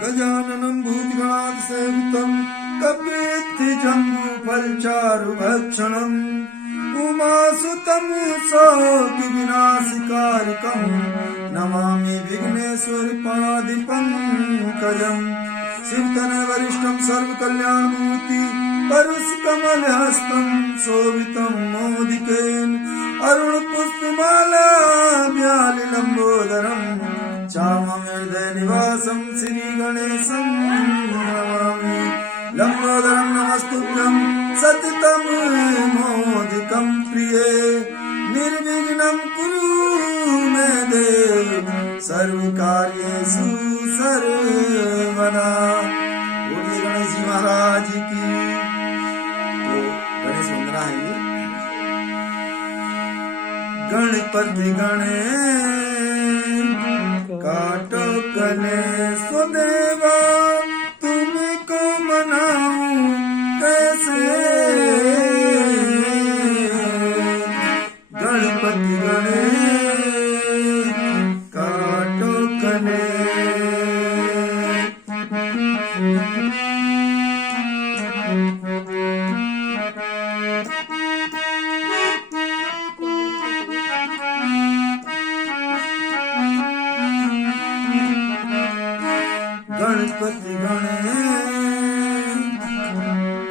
गजाननं भूतगणादिसेवितं कपित्थजम्बूफलचारुभक्षणम् उमासुतं सौख्यविनाशकारिकं नमामि विघ्नेश्वरपादिपङ्कजम् शिवतनवरिष्ठं सर्वकल्याणमूर्ति परुषकमलहस्तं शोभितं मोदिकेन अरुणपुष्पमालाभ्यालिलम्बोदरम् चामहृदयनिवासं श्रीगणेशं नमामि लम्बोदरं नमस्तुभ्यं सततं मोदिकं प्रिये निर्विघ्नं कुरु मे देव सर्वकार्येषु सर्वदा। बोलिए गणेश जी महाराज की। तो गणेश वंदना है ये। गणपति गणेश काटो कलेश देवा तुमको मनाऊं कैसे। गणपति गणेश काटो कलेश। गणपति गणेश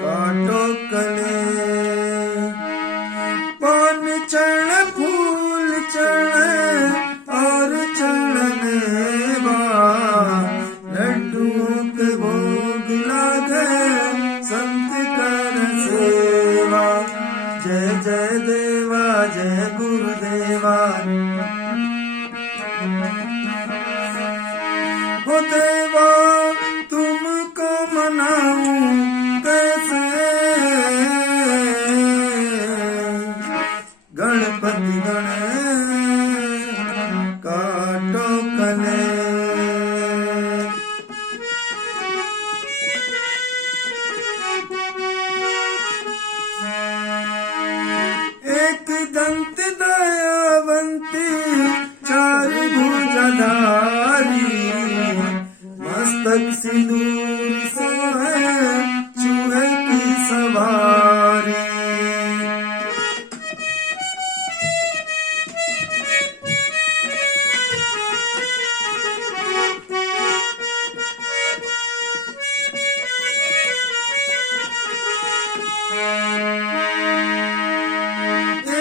काटो कलेश। पान चढ़ फूल चढ़ और चढ़नेवा लड्डुओं के भोग लागे संत कर सेवा। जय जय देवा जय गुरुदेवा हो देवा तुमको मनाऊं कैसे। गणपति गणेश काटो कलेश। एक दंत दयावंती चार भुजधारी मस्तक सिंदूर सोहे चूहे की सवारी।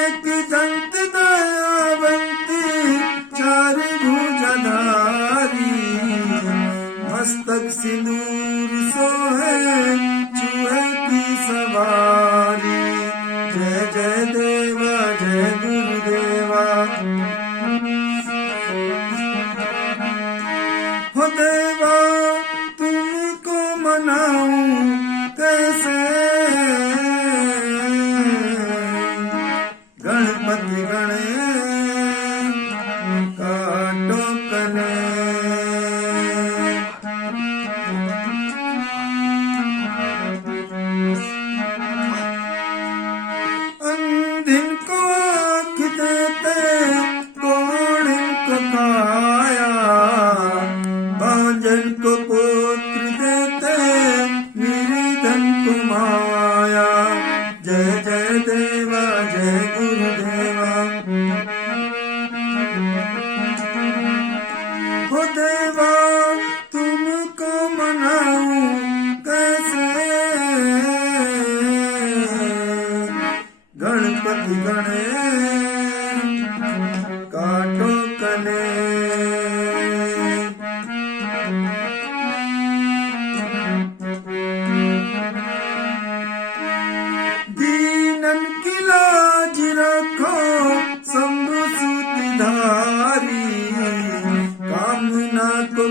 एक दंत दयावंती चार भुजधारी मस्तक सिंदूर सोहे चूहे की सवारी। जय जय देवा जय गुरुदेवा हो देवा तुमको मनाऊं कैसे। गणपति गणेश काटो कलेश। अंधिन को आँख देते कोढ़िन को काया बांझन को पुत्र देते निर्धन को माया। जय जय देवा जय गुरुदेवा हो देवा तुमको मनाऊं कैसे। गणपति गणेश काटो कलेश। दीनन की लाज रखो शंभु सूतधारी कामना को